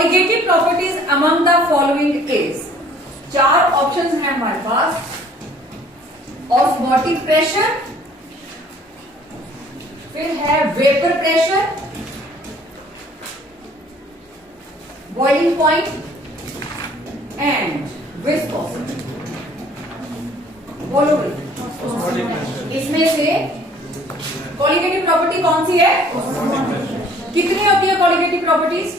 Colligative properties among the following is, चार options हैं हमारे पास। ऑस्मोटिक प्रेशर, फिर है vapour pressure, boiling point and viscosity. बोलो भाई, इसमें से कॉलिगेटिव प्रॉपर्टी कौन सी है? कितनी होती है कॉलिगेटिव प्रॉपर्टीज?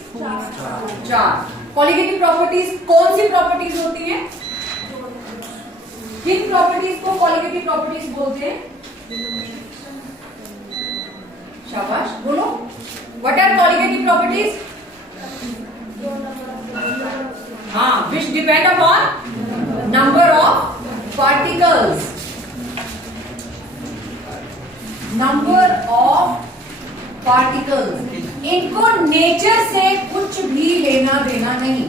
चार। कॉलिगेटिव प्रॉपर्टीज कौन सी प्रॉपर्टीज होती हैं? किन प्रॉपर्टीज को कॉलिगेटिव प्रॉपर्टीज बोलते हैं? शाबाश, बोलो। What are colligative properties? हाँ, which depend upon number of particles. Number of particles, इनको नेचर से कुछ भी लेना देना नहीं।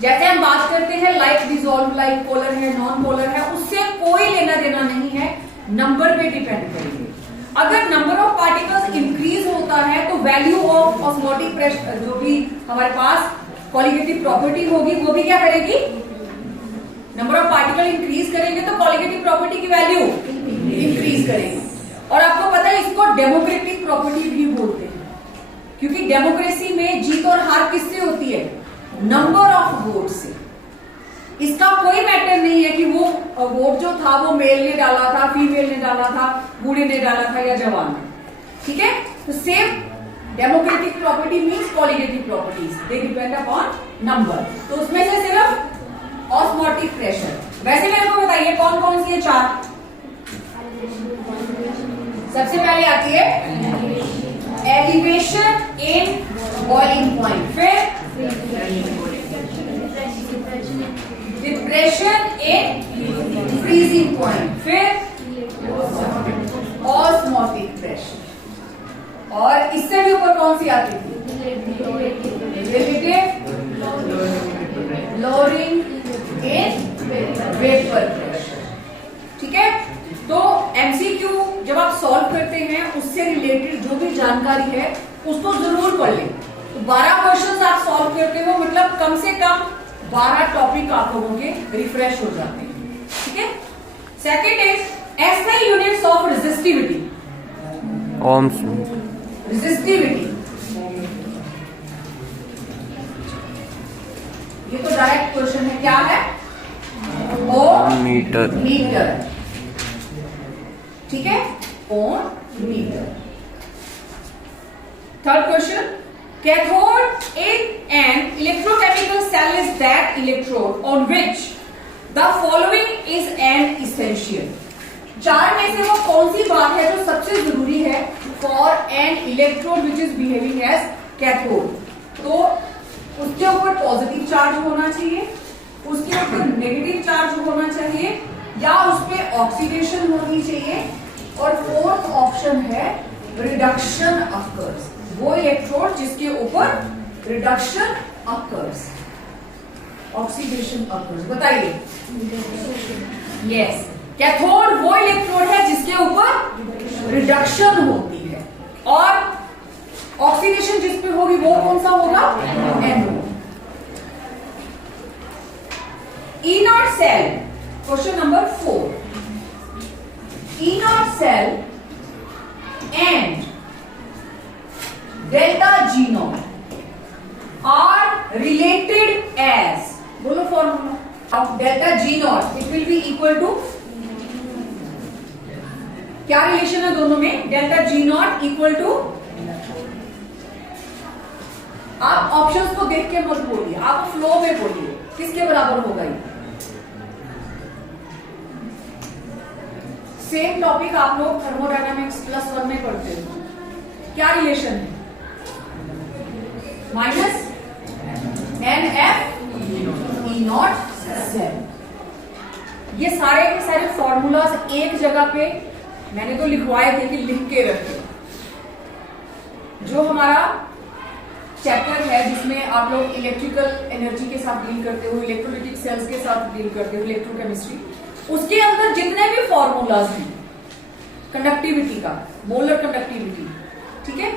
जैसे हम बात करते हैं लाइक डिसॉल्व, लाइक पोलर है, नॉन पोलर है, उससे कोई लेना देना नहीं है, नंबर पे डिपेंड करेंगे। अगर नंबर ऑफ पार्टिकल्स इंक्रीज होता है तो वैल्यू ऑफ ऑस्मोटिक प्रेशर, जो भी हमारे पास कॉलिगेटिव प्रॉपर्टी होगी, वो भी क्या करेगी? नंबर ऑफ पार्टिकल इंक्रीज करेंगे तो कॉलिगेटिव प्रॉपर्टी की वैल्यू इंक्रीज करेगी। और आपको पता है इसको डेमोक्रेटिक प्रॉपर्टी भी बोलते हैं, क्योंकि डेमोक्रेसी में जीत और हार किससे होती है? नंबर ऑफ वोट से। इसका कोई मैटर नहीं है कि वो वोट जो था वो मेल ने डाला था, फीमेल ने डाला था, बूढ़े ने डाला था या जवान ने। ठीक है, तो same democratic property means colligative properties, they depend upon number. तो उसमें से सिर्फ ऑस्मोटिक प्रेशर। वैसे मेरे को बताइए कौन कौन सी है? चार। सबसे पहले आती है एलिवेशन इन बॉइलिंग पॉइंट, फिर डिप्रेशन इन फ्रीजिंग पॉइंट, फिर ऑस्मोटिक प्रेशर। और इससे भी ऊपर कौन सी आती थी? Relative lowering in vapour pressure. ठीक है, तो एमसीक्यू जब आप सॉल्व करते हैं उससे रिलेटेड जो भी जानकारी है उसको जरूर पढ़ लें। तो 12 क्वेश्चंस आप सॉल्व करते हो, मतलब कम से कम 12 टॉपिक आप लोगों के रिफ्रेश हो जाते हैं। ठीक है, second is SI units of resistivity. Ohms. Resistivity, ये तो डायरेक्ट क्वेश्चन है, क्या है? Ohm metre. मीटर। ठीक है, ohm metre. Third question, cathode in an electrochemical cell is that electrode on which the following is an essential. चार में से वो कौन सी बात है जो सबसे जरूरी है for an electrode which is behaving as cathode? तो उसके ऊपर पॉजिटिव चार्ज होना चाहिए, उसके ऊपर नेगेटिव चार्ज होना चाहिए, या उस पर ऑक्सीडेशन होनी चाहिए, और फोर्थ ऑप्शन है रिडक्शन अकर्स, वो इलेक्ट्रोड जिसके ऊपर रिडक्शन अकर्स, ऑक्सीडेशन अकर्स। बताइए। यस, कैथोड वो इलेक्ट्रोड है जिसके ऊपर रिडक्शन होती है, और ऑक्सीडेशन जिस पे होगी वो कौन सा होगा? Anode. E naught cell, question number 4, E naught cell and delta G naught are related as, बोलो formula of delta G naught, it will be equal to, क्या रिलेशन है दोनों में? Delta G naught equal to, आप options को देख के मत बोलिए, आप फ्लो में बोलिए, किसके बराबर होगा ये? सेम टॉपिक आप लोग थर्मोडायनामिक्स +1 में पढ़ते हो। क्या रिलेशन है? Minus NF E naught cell. ये सारे के सारे फॉर्मूलाज एक जगह पे मैंने तो लिखवाए थे कि लिख के रखे। जो हमारा चैप्टर है जिसमें आप लोग इलेक्ट्रिकल एनर्जी के साथ डील करते हो, इलेक्ट्रोलिटिक सेल्स के साथ डील करते हो, इलेक्ट्रोकेमिस्ट्री, उसके अंदर जितने भी फॉर्मूलाज हैं कंडक्टिविटी का, मोलर कंडक्टिविटी, ठीक है,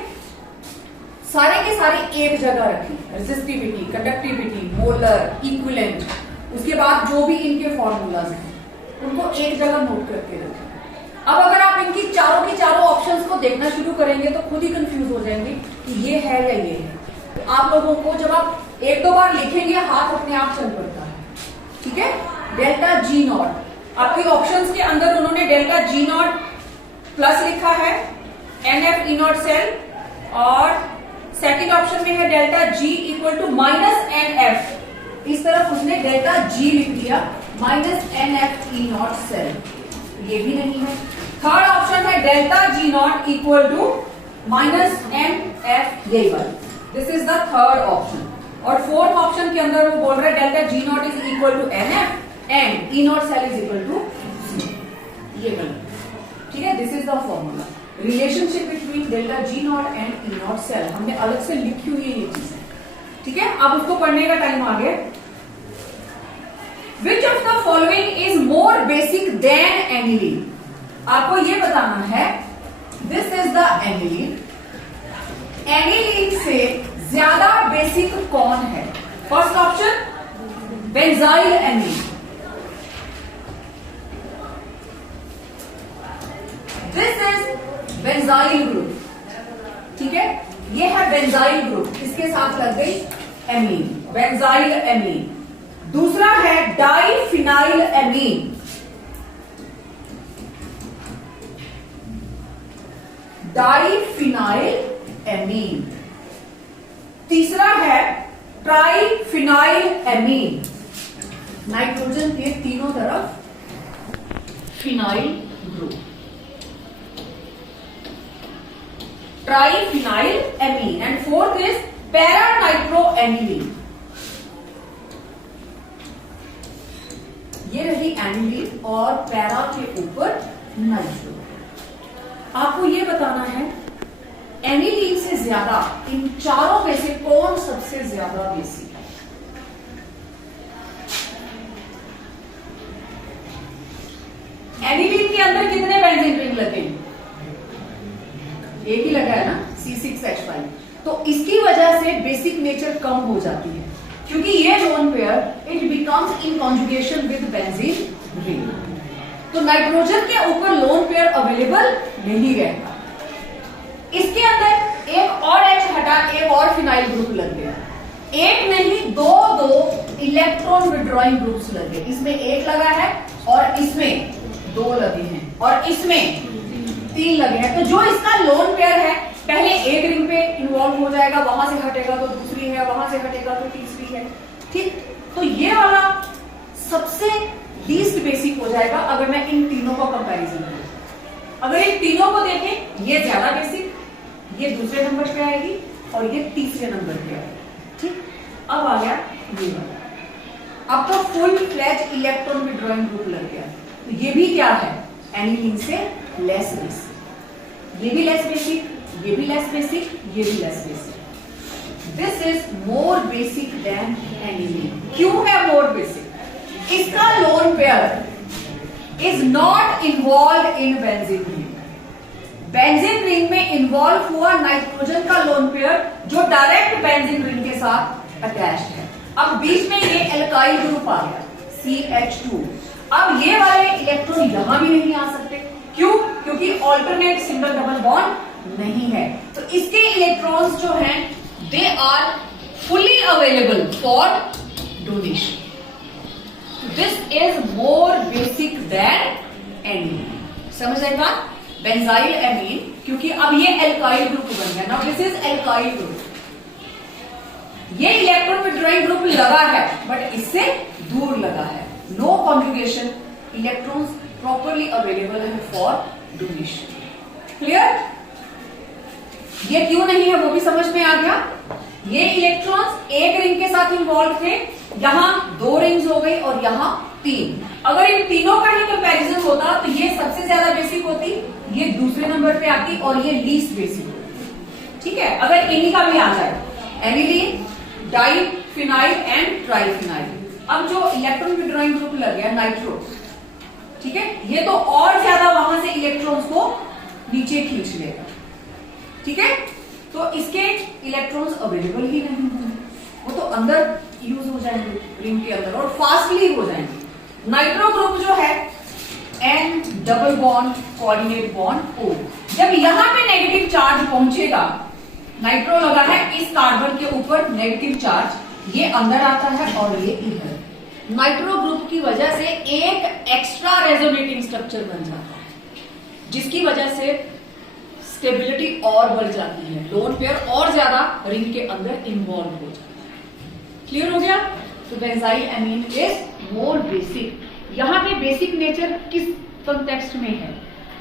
सारे के सारे एक जगह रखें, रेजिस्टिविटी, कंडक्टिविटी, मोलर, इक्विवेलेंट, उसके बाद जो भी इनके फॉर्मूलाज हैं उनको एक जगह नोट करके रखें। अब अगर आप इनकी चारों की चारों ऑप्शंस को देखना शुरू करेंगे तो खुद ही कंफ्यूज हो जाएंगे कि ये है या ये है। आप लोगों को जब आप एक दो बार लिखेंगे हाथ अपने आप चल पड़ता है, ठीक है। डेल्टा जी नॉट, आपके ऑप्शंस के अंदर उन्होंने डेल्टा जी नॉट प्लस लिखा है NF E नॉट सेल, और सेकंड ऑप्शन में है delta G equal to minus NF, इस तरफ उसने डेल्टा G लिख दिया minus NF E naught cell, ये भी नहीं है। थर्ड ऑप्शन है delta G naught equal to minus NF, यही वाला, this is the third option. और फोर्थ ऑप्शन के अंदर वो बोल रहा है delta G naught is equal to NF and E naught cell is equal to C, ये गलत, ठीक है। This is the formula, relationship between delta G naught and E naught cell, हमने अलग से लिखी हुई है ये चीजें, ठीक है। अब उसको पढ़ने का टाइम आ गया। Which of the following is more basic than aniline? आपको ये बताना है, this is the aniline, aniline से ज्यादा बेसिक कौन है? First option benzyl aniline, this is benzyl group, ठीक है, ये है बेंजाइल ग्रुप, इसके साथ लग गई एमीन, बेंजाइल एमीन। दूसरा है डाइफिनाइल एमीन, डाइफिनाइल एमीन। तीसरा है ट्राइफिनाइल एमीन, नाइट्रोजन के तीनों तरफ phenyl group, triphenyl amine. And fourth is para nitro aniline, ये रही एनिलीन और पैरा के ऊपर नाइट्रो। आपको ये बताना है एनिलीन से ज्यादा इन चारों में से कौन सबसे ज्यादा बेसिक है? एनिलीन के अंदर कितने बेंजीन रिंग लगे? एक ही लगा है ना, C6H5। तो इसकी वजह से बेसिक नेचर कम हो जाती है, क्योंकि ये lone pair it becomes in conjugation with benzene ring. तो नाइट्रोजन के ऊपर लोन पेयर अवेलेबल नहीं रहता। इसके अंदर एक और H हटा, एक और फिनाइल ग्रुप लग गया, एक नहीं दो इलेक्ट्रॉन विड्रॉइंग ग्रुप्स लगे। इसमें एक लगा है और इसमें दो लगे हैं और इसमें तीन लगे हैं। तो जो इसका लोन पेयर है पहले एक रिंग पे इन्वॉल्व हो जाएगा, वहां से हटेगा तो दूसरी है, वहां से हटेगा तो तीसरी है, ठीक। तो ये वाला सबसे लीस्ट बेसिक हो जाएगा अगर मैं इन तीनों का कंपैरिजन करूं। अगर इन तीनों को देखें, ये ज्यादा बेसिक, ये दूसरे नंबर पे आएगी और ये तीसरे नंबर पे आएगी, ठीक। अब आ गया ये वाला, अब तो full fledge electron withdrawing group लग गया। तो ये भी क्या है? एनिलीन से लेस बेसिक, ये भी लेस बेसिक, ये भी लेस बेसिक, ये भी less basic. This is more basic than aniline. क्यों है मोर बेसिक? इसका lone pair is not involve in benzene ring. Benzene ring में इन्वॉल्व हुआ नाइट्रोजन का लोन पेयर जो डायरेक्ट बेंजीन रिंग के साथ अटैच्ड है। अब बीच में ये एल्काइल ग्रुप आ गया CH2। अब ये वाले इलेक्ट्रॉन यहां भी नहीं आ सकते, क्यों? क्योंकि ऑल्टरनेट सिंगल डबल बॉन्ड नहीं है। तो इसके इलेक्ट्रॉन्स जो हैं they are fully available for donation. This is more basic than aniline. समझ आए बात? बेंजाइल एमीन, क्योंकि अब ये एल्काइल ग्रुप बन गया। Now this is alkyl group. ये इलेक्ट्रॉन विड्रॉइंग ग्रुप लगा है बट इससे दूर लगा है, no conjugation, electrons properly available है फॉर डोनेशन। क्लियर? ये क्यों नहीं है वो भी समझ में आ गया। ये इलेक्ट्रॉन्स एक रिंग के साथ इन्वॉल्व थे, यहां दो रिंग्स हो गई और यहां तीन। अगर इन तीनों का ही कंपैरिजन होता तो ये सबसे ज्यादा बेसिक होती, ये दूसरे नंबर पे आती और ये लीस्ट बेसिक होती, ठीक है। अगर इन्हीं का भी आ जाए, एनिलीन, डाइफिनाइल एंड ट्राइफिनाइल। अब जो इलेक्ट्रॉन विड्रॉइंग ग्रुप लग गया नाइट्रो, ठीक है, ये तो और ज्यादा वहां से इलेक्ट्रॉन्स को नीचे खींच लेगा, ठीक है। तो इसके इलेक्ट्रॉन्स अवेलेबल ही नहीं होंगे, वो तो अंदर यूज हो जाएंगे रिंग के अंदर और फास्टली हो जाएंगे। नाइट्रो ग्रुप जो है N double bond coordinate bond O, जब यहां पे नेगेटिव चार्ज पहुंचेगा, नाइट्रो लगा है इस कार्बन के ऊपर नेगेटिव चार्ज, ये अंदर आता है और ये इधर, नाइट्रो ग्रुप की वजह से एक एक्स्ट्रा रेजोनेटिंग स्ट्रक्चर बन जाता है, जिसकी वजह से स्टेबिलिटी और बढ़ जाती है, लोन पेयर और ज्यादा रिंग के अंदर इन्वॉल्व हो जाता है। क्लियर हो गया? तो benzyl amine is more basic. यहां पे बेसिक नेचर किस कंटेक्स्ट में है?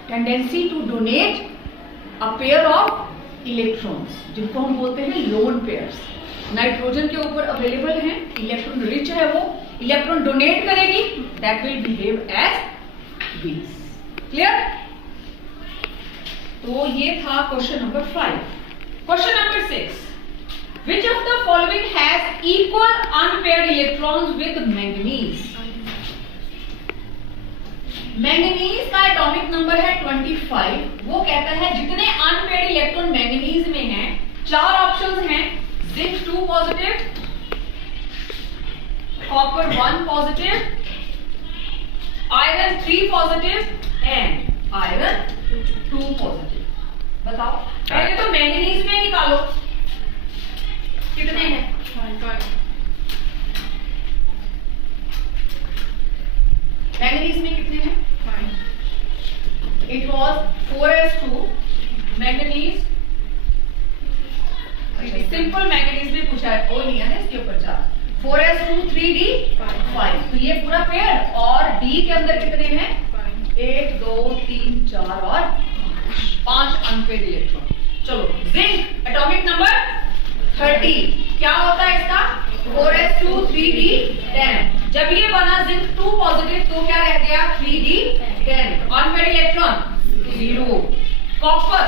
Tendency to donate a pair of electrons, जिनको हम बोलते हैं लोन पेयर्स। नाइट्रोजन के ऊपर अवेलेबल है, इलेक्ट्रॉन रिच है, वो इलेक्ट्रॉन डोनेट करेगी, that will behave as base. Clear? तो ये था question number 5। Question number 6, which of the following has equal unpaired electrons with manganese? Manganese का एटॉमिक नंबर है 25। वो कहता है जितने अनपेयर्ड इलेक्ट्रॉन मैंगनीज में हैं, 4 ऑप्शंस हैं, zinc 2 positive, copper 1 positive, iron 3 positive and iron 2 positive. बताओ, पहले तो मैंगनीज में निकालो कितने हैं। मैंगनीज में कितने हैं? It was 4s2 manganese, simple manganese में पूछा है, ओ लिया है इसके ऊपर 4, 4s2 3d5, तो ये पूरा पेयर। और डी के अंदर कितने हैं? 1 2 3 4 और 5 अनपेयर्ड इलेक्ट्रॉन। चलो, जिंक एटॉमिक नंबर 30, क्या होता है इसका? 4s2 3d10। जब ये बना जिंक 2 पॉजिटिव, तो क्या रह गया? 3d10, unpaired electron 0। कॉपर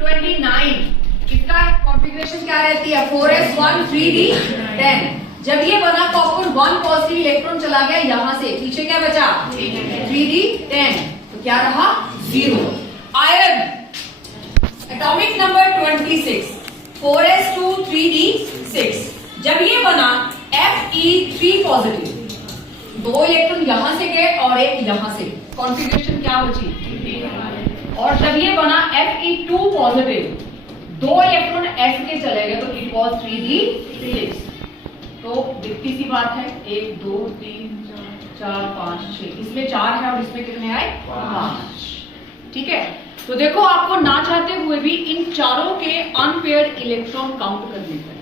29, इसका कॉन्फ़िगरेशन क्या रहती है? 4s1 3d10। जब ये बना, कॉपर 1 पॉजिटिव इलेक्ट्रॉन चला गया यहां से, पीछे क्या बचा? 3d10, तो क्या रहा? 0। Iron atomic number 26, 4s2 3d6। जब ये बना Fe3 पॉजिटिव, 2 इलेक्ट्रॉन यहां से गए और एक यहां से, कॉन्फ़िगरेशन क्या बची? और जब ये बना Fe2 पॉजिटिव, 2 इलेक्ट्रॉन S के चले गए, तो इट वॉज 3d6। तो दिखती सी बात है, 1 2 3 4 5 6, इसमें 4 है और इसमें कितने आए? 5। ठीक है, तो देखो आपको ना चाहते हुए भी इन चारों के अनपेयर्ड इलेक्ट्रॉन काउंट करने पड़े,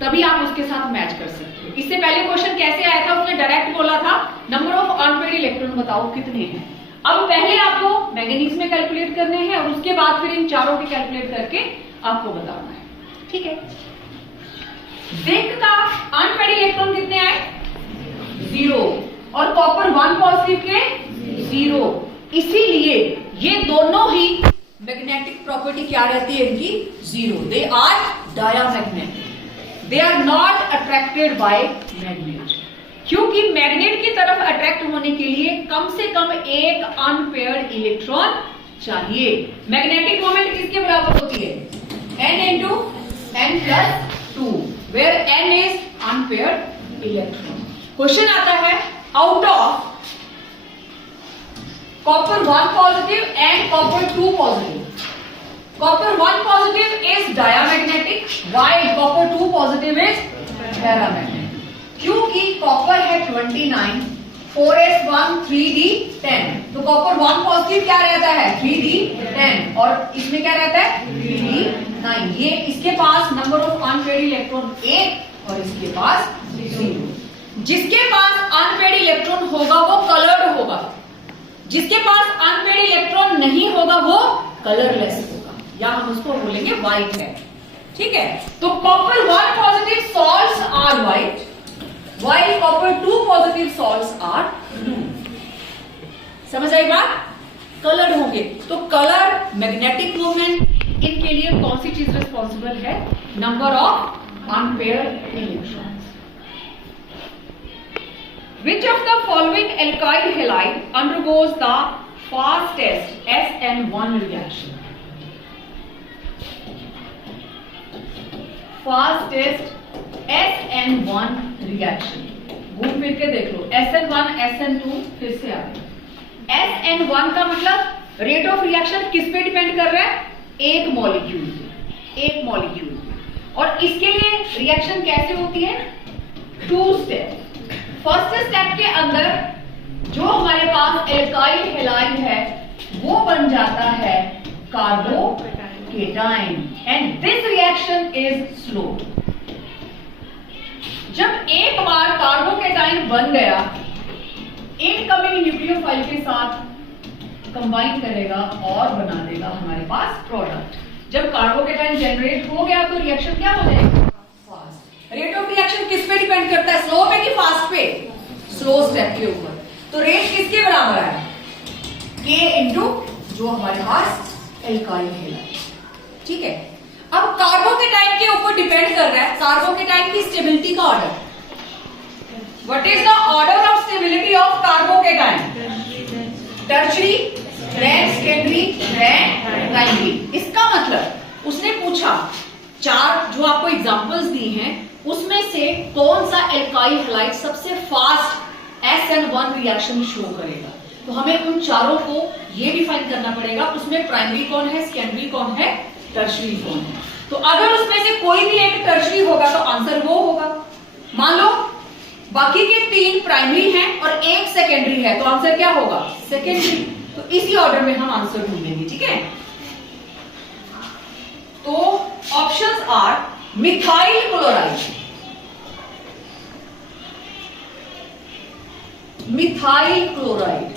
तभी आप उसके साथ मैच कर सकते हो। इससे पहले क्वेश्चन कैसे आया था? उसने डायरेक्ट बोला था नंबर ऑफ अनपेयर्ड इलेक्ट्रॉन बताओ कितने हैं। अब पहले आपको मैंगनीज में कैलकुलेट करने हैं और उसके बाद फिर इन चारों के कैलकुलेट करके आपको बताना है। ठीक है, जिंक का अनपेयर्ड इलेक्ट्रॉन कितने आए? 0, और कॉपर 1 पॉजिटिव के 0। इसीलिए ये दोनों ही मैग्नेटिक प्रॉपर्टी क्या रहती है इनकी? 0। They are diamagnetic, they are not attracted by magnet, क्योंकि मैग्नेट की तरफ अट्रैक्ट होने के लिए कम से कम एक अनपेयर्ड इलेक्ट्रॉन चाहिए। मैग्नेटिक मोमेंट किसके बराबर होती है? n into n plus 2, where n is unpaired electron। Question आता है, out of copper 1 positive and copper 2 positive, copper 1 positive is diamagnetic while copper 2 positive is paramagnetic। क्योंकि कॉपर है 29, 4s1 3d10, तो copper 1 positive क्या रहता है? 3d10, और इसमें क्या रहता है? 3d9। ये इसके पास नंबर ऑफ अनपेयर्ड इलेक्ट्रॉन 1 और इसके पास 0। जिसके पास अनपेयर्ड इलेक्ट्रॉन होगा वो कलर्ड होगा, जिसके पास अनपेयर्ड इलेक्ट्रॉन नहीं होगा वो कलरलेस होगा, या हम उसको बोलेंगे व्हाइट है। ठीक है, तो copper 1 positive salts are white while copper 2 positive salts are blue। समझ आई बात? कलर्ड होंगे, तो कलर, मैग्नेटिक मूवमेंट, इनके लिए कौन सी चीज रिस्पॉन्सिबल है? Number of unpaired electrons. Which of the following alkyl halide undergoes the fastest SN1 reaction? Fastest SN1 reaction. घूम फिर के देख लो, SN1 SN2 फिर से आ गया। SN1 का मतलब रेट ऑफ रिएक्शन किस पे डिपेंड कर रहा है? एक मॉलिक्यूल पे। और इसके लिए रिएक्शन कैसे होती है? 2 स्टेप। फर्स्ट स्टेप के अंदर जो हमारे पास एल्काइल हैलाइड है वो बन जाता है carbocation and this reaction is slow. जब एक बार कार्बोकेटाइन बन गया, इनकमिंग न्यूक्लियोफाइल के साथ कंबाइन करेगा और बना देगा हमारे पास प्रोडक्ट। जब कार्बोकेटाइन जनरेट हो गया तो रिएक्शन क्या हो जाएगा? फास्ट। रेट ऑफ रिएक्शन किस पे डिपेंड करता है? स्लो पे कि फास्ट पे? स्लो स्टेप के ऊपर। तो रेट किसके बराबर है? K इंटू जो हमारे पास एल्काइल हैलाइड। ठीक है, अब कार्बोकेटाइन के ऊपर डिपेंड कर रहा है कार्बोकेटाइन की स्टेबिलिटी का order. What is the order of stability of carbocation? Tertiary, then secondary, then primary. इसका मतलब उसने पूछा 4 जो आपको एग्जांपल्स दी हैं उसमें से कौन सा एल्काइल हैलाइड सबसे फास्ट SN1 रिएक्शन शो करेगा। तो हमें उन चारों को ये डिफाइन करना पड़ेगा, उसमें प्राइमरी कौन है, सेकेंडरी कौन है, टर्शरी कौन है। तो अगर उसमें से कोई भी एक टर्शरी होगा तो आंसर वो होगा। मान लो बाकी के 3 प्राइमरी हैं और 1 सेकेंडरी है तो आंसर क्या होगा? सेकेंडरी। तो इसी ऑर्डर में हम आंसर ढूंढेंगे। ठीक है, तो options are methyl chloride, methyl chloride,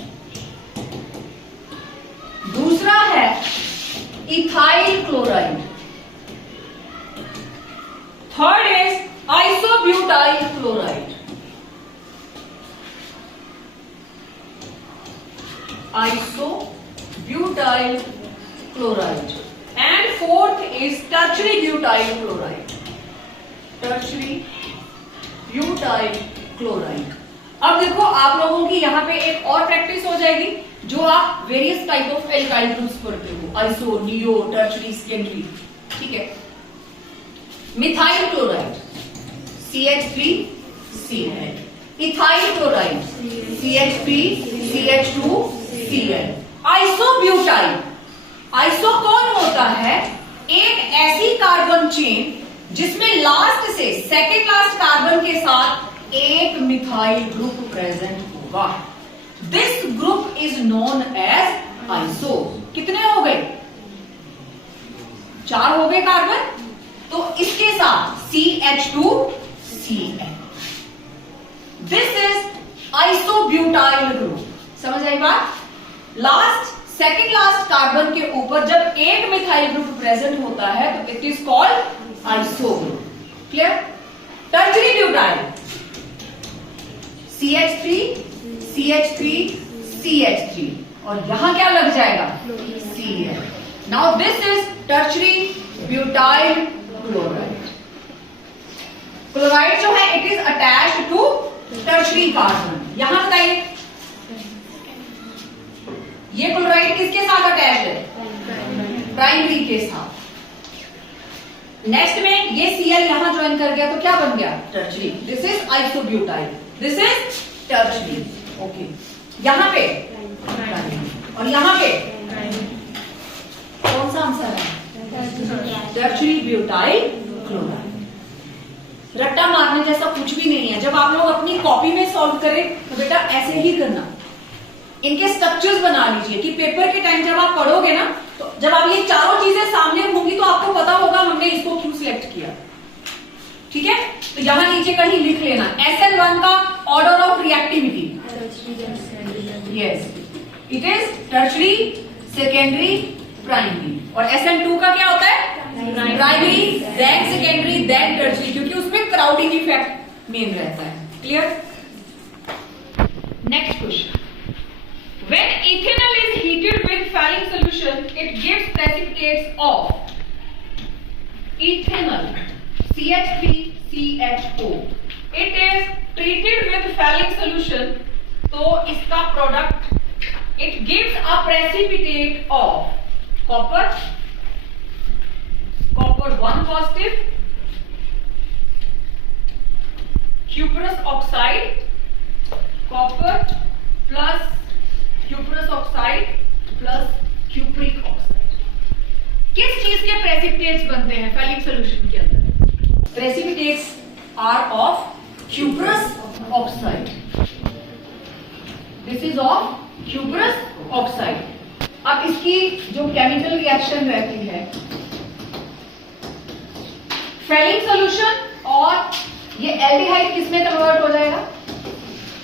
दूसरा है ethyl chloride, third is isobutyl chloride, isobutyl chloride, and fourth is tertiary butyl chloride, tertiary butyl chloride. अब देखो आप लोगों की यहां पे एक और प्रैक्टिस हो जाएगी जो आप various type of alkyl groups पढ़ते हो, आइसो, नियो, टर्शरी, सेकेंडरी। ठीक है, methyl chloride CH3Cl, ethyl chloride CH3CH2Cl, isobutyl. Iso कौन होता है? एक ऐसी कार्बन चेन जिसमें लास्ट से सेकेंड लास्ट कार्बन के साथ एक मिथाइल ग्रुप प्रेजेंट होगा। This group is known as iso. कितने हो गए? 4 हो गए कार्बन, तो इसके साथ CH2Cl। This is isobutyl group. समझ आई बात? लास्ट सेकेंड लास्ट कार्बन के ऊपर जब एक मिथाइल ग्रुप प्रेजेंट होता है तो it is called iso group. Clear? Tertiary butyl CH3 और यहां क्या लग जाएगा? Cl। Now this is tertiary butyl chloride. Chloride जो है it is attached to tertiary carbon. यहां बताइए ये क्लोराइड किसके साथ अटैच्ड है? प्राइमरी के साथ। नेक्स्ट में ये Cl यहां ज्वाइन कर गया तो क्या बन गया? Tertiary. This is isobutyl, this is tertiary. Okay, यहां पे और यहां पे कौन सा आंसर है? Tertiary butyl chloride. रट्टा मारने जैसा कुछ भी नहीं है। जब आप लोग अपनी कॉपी में सॉल्व करें तो बेटा ऐसे ही करना, इनके स्ट्रक्चर्स बना लीजिए कि पेपर के टाइम जब आप पढ़ोगे ना तो जब आप ये चारों चीजें सामने होंगी तो आपको पता होगा हमने इसको क्यों सिलेक्ट किया। ठीक है, तो यहां नीचे कहीं लिख लेना SN1 का order of reactivity. Yes, it is tertiary, secondary, primary. और SN2 का क्या होता है? Primary, then secondary, then tertiary, क्योंकि उसमें क्राउडिंग इफेक्ट मेन रहता है। Clear? Next question. When ethanol is heated with Fehling solution, it gives precipitates of ethanol CH3CHO. It is treated with Fehling solution, तो इसका product it gives a precipitate of copper 1 positive cuprous oxide, copper plus cuprous oxide plus cupric oxide. किस चीज के precipitates बनते हैं phallic solution के अंदर? Precipitates are of cuprous oxide. This is of cuprous oxide. अब इसकी जो केमिकल रिएक्शन रहती है, फैलिक सॉल्यूशन और ये एल्डिहाइड किसमें कन्वर्ट हो जाएगा?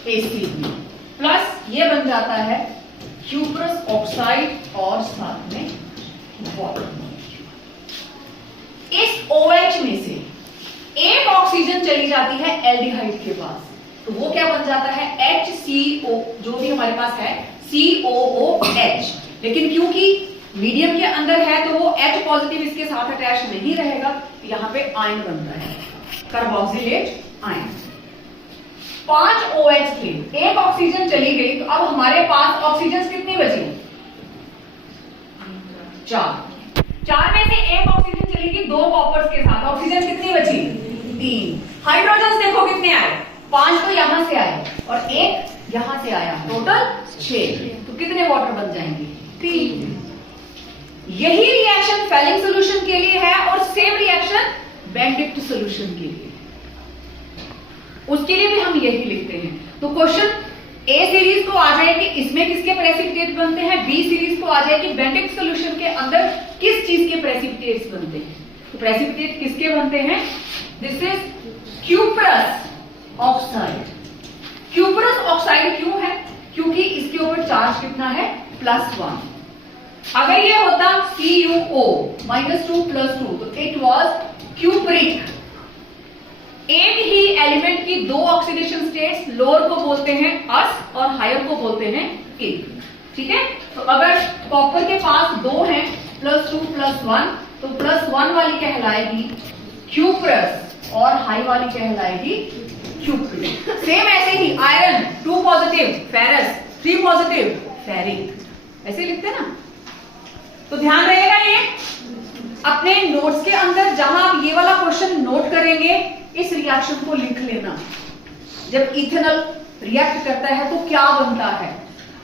एसिड में, प्लस ये बन जाता है क्यूपरस ऑक्साइड और साथ में वाटर। इस OH में से एक ऑक्सीजन चली जाती है एल्डिहाइड के पास, तो वो क्या बन जाता है? HCO, जो भी हमारे पास है COOH। लेकिन क्योंकि मीडियम के अंदर है तो वो H पॉजिटिव इसके साथ अटैच नहीं रहेगा, तो यहां पे आयन बनता है, कार्बोक्सिलेट आयन। 5 OH थे, एक ऑक्सीजन चली गई, तो अब हमारे पास ऑक्सीजन कितनी बची? 4 में से एक ऑक्सीजन चली गई 2 कॉपर्स के साथ, ऑक्सीजन कितनी बची? 3। हाइड्रोजन देखो कितने आए? 5 तो यहां से आए और 1 यहां से आया, टोटल 6। तो कितने वाटर बन जाएंगे? 3। यही रिएक्शन फैलिक सॉल्यूशन के लिए है और सेम रिएक्शन बेनेडिक्ट सॉल्यूशन के लिए, उसके लिए भी हम यही लिखते हैं। तो क्वेश्चन ए सीरीज को आ जाए कि इसमें किसके प्रेसिपिटेट बनते हैं, बी सीरीज को आ जाए कि बेनेडिक्ट सॉल्यूशन के अंदर किस चीज के प्रेसिपिटेट्स बनते हैं। तो प्रेसिपिटेट किसके बनते हैं? This is cuprous oxide. Cuprous oxide क्यों है? क्योंकि इसके ऊपर चार्ज कितना है? +1। अगर ये होता CuO -2 +2 तो इट वाज क्यूप्रिक। एक ही एलिमेंट की 2 ऑक्सीडेशन स्टेट्स, लोअर को बोलते हैं अस और हायर को बोलते हैं इन। ठीक है, तो अगर कॉपर के पास 2 हैं, +2 +1, तो +1 वाली कहलाएगी क्यूपरस और हाई वाली कहलाएगी क्यूप्रिक। सेम ऐसे ही iron 2 positive ferrous, 3 positive ferric, ऐसे लिखते हैं ना। तो ध्यान रहेगा ये अपने नोट्स के अंदर, जहां आप ये वाला क्वेश्चन नोट करेंगे, इस रिएक्शन को लिख लेना। जब इथेनॉल रिएक्ट करता है तो क्या बनता है।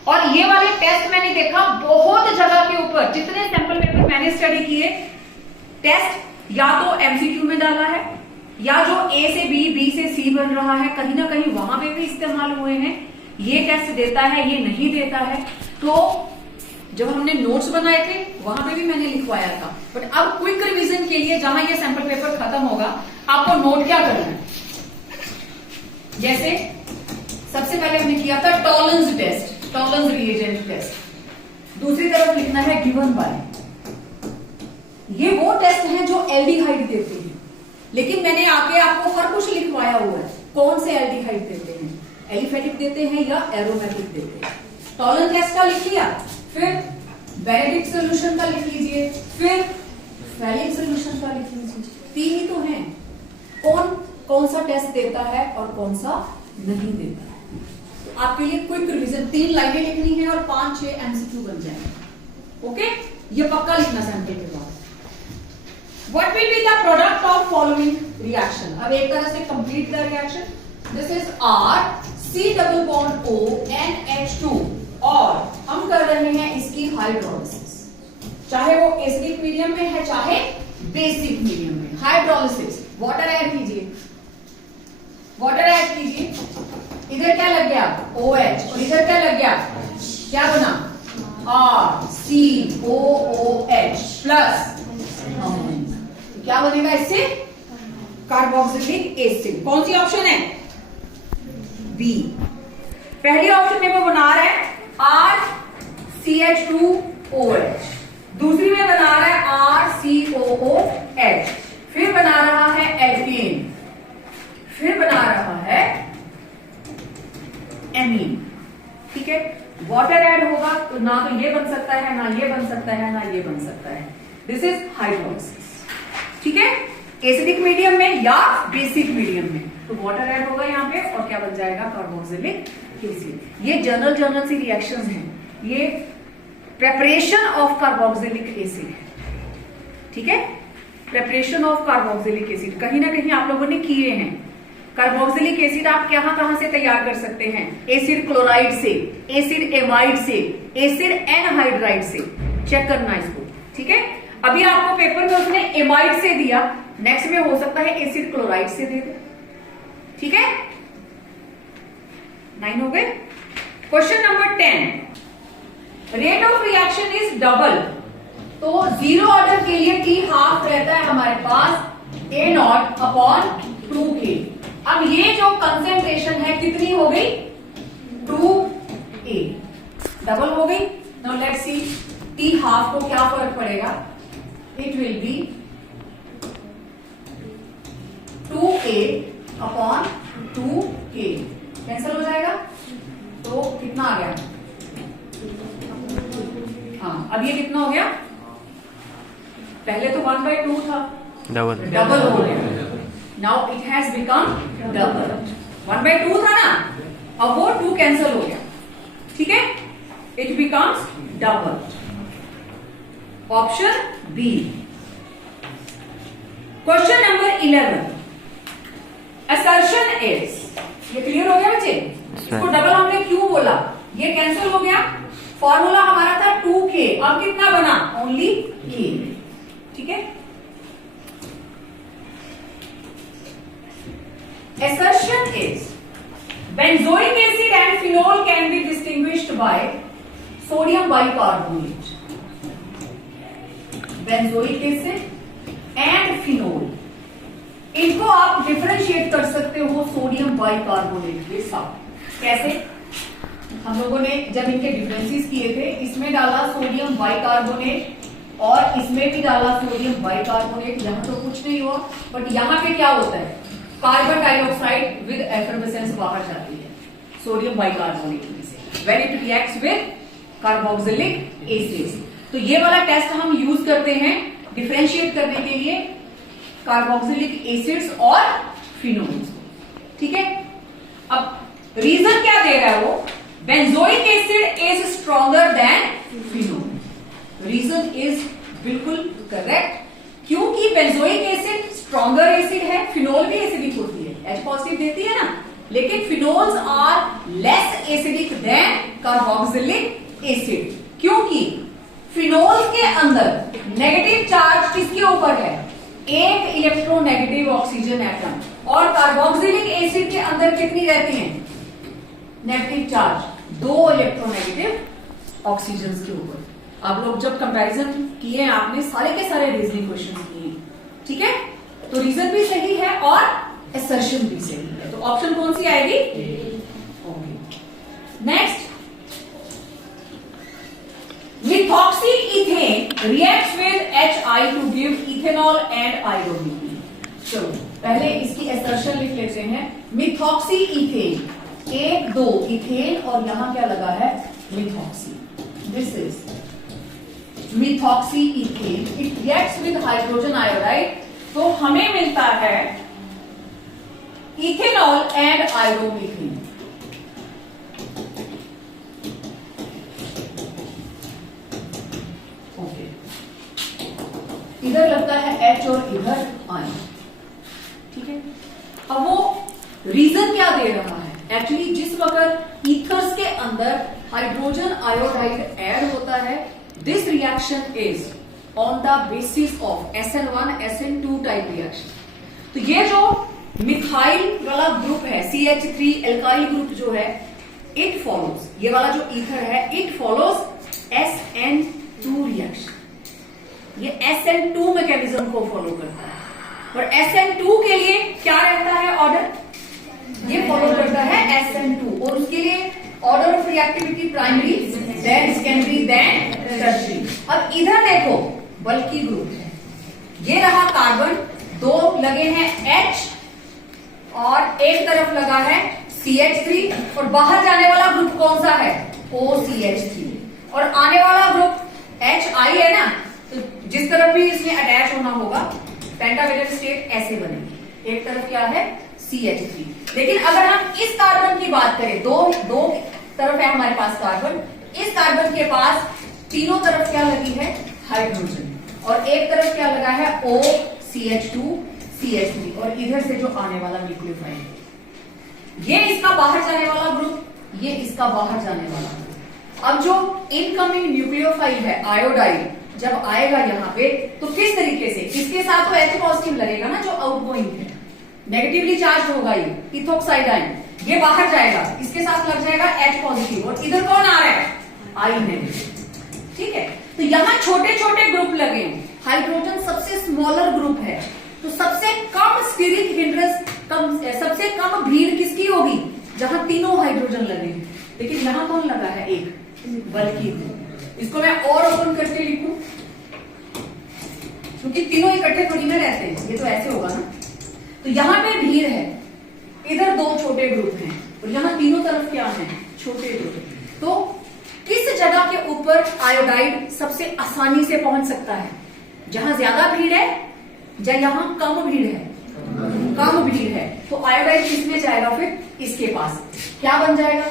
और ये वाले टेस्ट मैंने देखा बहुत जगह के ऊपर, जितने सैंपल पेपर मैंने स्टडी किए, टेस्ट या तो MCQ में डाला है, या जो A से B से C बन रहा है, कहीं ना कहीं वहां पे भी इस्तेमाल हुए हैं। ये टेस्ट देता है, ये नहीं देता है। तो जब हमने नोट्स बनाए थे वहां पे भी मैंने लिखवाया था, बट अब क्विक रिवीजन के लिए जहां ये सैंपल पेपर खत्म होगा, आपको नोट क्या करना है। जैसे सबसे पहले हमने किया था tolerance test, tolerance reagent test. दूसरी तरफ लिखना है गिवन बाय। ये वो टेस्ट हैं जो एल्डिहाइड देते हैं, लेकिन मैंने आके आपको हर कुछ लिखवाया हुआ है कौन से एल्डिहाइड देते हैं, एलिफेटिक देते हैं या एरोमेटिक देते हैं। टॉलरेंस टेस्ट का लिख लिया, फिर बेनेडिक्ट सॉल्यूशन का लिख लीजिए, फिर फैलिक सॉल्यूशन का लिख लीजिए। 3 ही तो हैं, कौन सा टेस्ट देता है और कौन सा नहीं देता है। तो आपके लिए क्विक रिवीजन 3 लाइनें लिखनी है और 5-6 MCQ बन जाएंगे। ओके, ये पक्का लिखना सैंपल के बाद। What will be the product of following reaction. अब एक तरह से complete the reaction. This is R(C)O(NH2) और हम कर रहे हैं इसकी हाइड्रोलिसिस, चाहे वो एसिडिक मीडियम में है चाहे बेसिक मीडियम में। हाइड्रोलिसिस, वाटर ऐड कीजिए, वाटर ऐड कीजिए। इधर क्या लग गया? OH, और इधर क्या लग गया? क्या बना? RCOOH प्लस, क्या बनेगा इससे? Carboxylic acid. कौन सी ऑप्शन है? बी। पहले ऑप्शन में वो बना रहा है RCH2OH, दूसरी में बना रहा है RCOOH, फिर बना रहा है एल्केन, फिर बना रहा है एमीन। ठीक है, वाटर ऐड होगा तो ना तो ये बन सकता है, ना ये बन सकता है, ना ये बन सकता है। This is hydrolysis. ठीक है, एसिडिक मीडियम में या बेसिक मीडियम में, तो वाटर ऐड होगा यहाँ पे और क्या बन जाएगा? Carboxylic acid. ये जनरल सी रिएक्शंस हैं, ये प्रेपरेशन ऑफ कार्बोक्सिलिक एसिड है। ठीक है, प्रेपरेशन ऑफ कार्बोक्सिलिक एसिड कहीं ना कहीं आप लोगों ने किए हैं। कार्बोक्सिलिक एसिड आप कहां से तैयार कर सकते हैं? एसिड क्लोराइड से, एसिड एमाइड से, एसिड एनहाइड्राइड से। चेक करना इसको, ठीक है। अभी आपको पेपर में उसने एमाइड से दिया, नेक्स्ट में हो सकता है एसिड क्लोराइड से दे दे, ठीक है। 9 हो गए। Question number 10, rate of reaction is double. तो जीरो ऑर्डर के लिए टी हाफ रहता है हमारे पास ए नॉट अपॉन 2K। अब ये जो कंसेंट्रेशन है कितनी हो गई? 2A, डबल हो गई। Now let's see t half को क्या फर्क पड़ेगा? It will be 2A upon 2K, cancel हो जाएगा। तो कितना आ गया? हाँ, अब ये कितना हो गया? पहले तो 1/2 था, डबल हो गया। Now it has become double. 1/2 था ना, अब वो 2 कैंसिल हो गया, ठीक है। It becomes double. Option B. Question number 11, assertion is. ये क्लियर हो गया बच्चे? इसको डबल हमने क्यों बोला? ये कैंसिल हो गया। फॉर्मूला हमारा था 2K, अब कितना बना? ओनली K, ठीक है। Assertion is benzoic acid and phenol can be distinguished by sodium bicarbonate. Benzoic acid and phenol, इनको आप डिफरेंशिएट कर सकते हो सोडियम बाइकार्बोनेट के साथ। कैसे? हम लोगों ने जब इनके डिफरेंसेस किए थे, इसमें डाला सोडियम बाइकार्बोनेट और इसमें भी डाला सोडियम बाइकार्बोनेट। यहां तो कुछ नहीं हुआ, बट यहां पे क्या होता है? कार्बन डाइऑक्साइड विद एफर्वेसेंस बाहर जाती है सोडियम बाइकार्बोनेट में से, when it reacts with carboxylic acid. तो ये वाला टेस्ट हम यूज करते हैं डिफरेंशिएट करने के लिए कार्बोक्सिलिक एसिड्स और फिनोल्स, ठीक है। अब रीजन क्या दे रहा है वो? Benzoic acid is stronger than phenol. Reason is बिल्कुल करेक्ट, क्योंकि बेंजोइक एसिड स्ट्रॉन्गर एसिड है, फिनोल भी एसिडिक होती है, H पॉजिटिव देती है ना, लेकिन phenols are less acidic than carboxylic acid, क्योंकि फिनोल के अंदर नेगेटिव चार्ज किसके ऊपर है? एक इलेक्ट्रोनेगेटिव ऑक्सीजन एटम, और कार्बोक्सिलिक एसिड के अंदर कितनी रहती है? नेगेटिव चार्ज, 2 इलेक्ट्रोनेगेटिव ऑक्सीजन के ऊपर। आप लोग जब कंपैरिजन किए आपने सारे के सारे रीजनिंग क्वेश्चन किए, ठीक है। तो रीजन भी सही है और असर्शन भी सही है, तो ऑप्शन कौन सी आएगी? Okay. Next, methoxy ethane reacts with HI to give ethanol and iodine. चलो पहले इसकी असर्शन लिख लेते हैं। मिथॉक्सी इथेन, 1 2 इथेन और यहां क्या लगा है? Methoxy. This is methoxy ethane, it reacts with hydrogen iodide, तो हमें मिलता है इथेनॉल एंड आयोडोमिथेन। ओके, इधर लगता है H और इधर I, ठीक है। अब वो रीजन क्या दे रहा है? एक्चुअली जिस वक्त ईथर्स के अंदर हाइड्रोजन आयोडाइड ऐड होता है, this reaction is on the basis of SN1 SN2 type reaction. तो ये जो मिथाइल वाला ग्रुप है, CH3 एल्काइल ग्रुप जो है, इट फॉलोज, ये वाला जो ईथर है, इट फॉलोज SN2 रिएक्शन। ये SN2 मैकेनिज्म को फॉलो करता है, और SN2 के लिए क्या रहता है ऑर्डर? ये फॉलो करता है SN2, और उसके लिए order of reactivity primary, then secondary, then tertiary. अब इधर देखो, बल्कि ग्रुप है, ये रहा कार्बन, 2 लगे हैं H और एक तरफ लगा है CH3, और बाहर जाने वाला ग्रुप कौन सा है? OCH3, और आने वाला ग्रुप HI है ना, तो जिस तरफ भी इसमें अटैच होना होगा पेंटावेलेंट स्टेट ऐसे बनेगी। एक तरफ क्या है? CH3। लेकिन अगर हम इस कार्बन की बात करें, दो तरफ है हमारे पास कार्बन, इस कार्बन के पास तीनों तरफ क्या लगी है? हाइड्रोजन, और एक तरफ क्या लगा है? OCH2 CH3, और इधर से जो आने वाला न्यूक्लियोफाइल ये इसका बाहर जाने वाला ग्रुप, ये इसका बाहर जाने वाला ग्रुप। अब जो इनकमिंग न्यूक्लियोफाइल है आयोडाइड, जब आएगा यहाँ पे तो किस तरीके से, इसके साथ तो H पॉजिटिव लगेगा ना जो आउटगोइंग है, नेगेटिवली चार्ज होगा ये इथोक्साइड आयन, ये बाहर जाएगा, इसके साथ लग जाएगा H पॉजिटिव, और इधर कौन आ रहा है, आई नेगेटिव। ठीक है, तो यहाँ छोटे छोटे ग्रुप लगे, हाइड्रोजन सबसे स्मॉलर ग्रुप है, तो सबसे कम स्टीरिक हिंड्रेंस, सबसे कम भीड़ किसकी होगी, जहां तीनों हाइड्रोजन लगे। लेकिन यहां कौन लगा है, एक, बल्कि इसको मैं और ओपन करके लिखूं, क्योंकि तीनों इकट्ठे थोड़ी ना रहते हैं, ये तो ऐसे होगा ना। तो यहाँ पे भीड़ है, इधर दो छोटे ग्रुप हैं, और यहाँ तीनों तरफ क्या है, छोटे ग्रुप। तो किस जगह के ऊपर आयोडाइड सबसे आसानी से पहुंच सकता है, जहां ज्यादा भीड़ है या यहां कम भीड़ है, कम भीड़ है, तो आयोडाइड किसमें जाएगा, फिर इसके पास क्या बन जाएगा,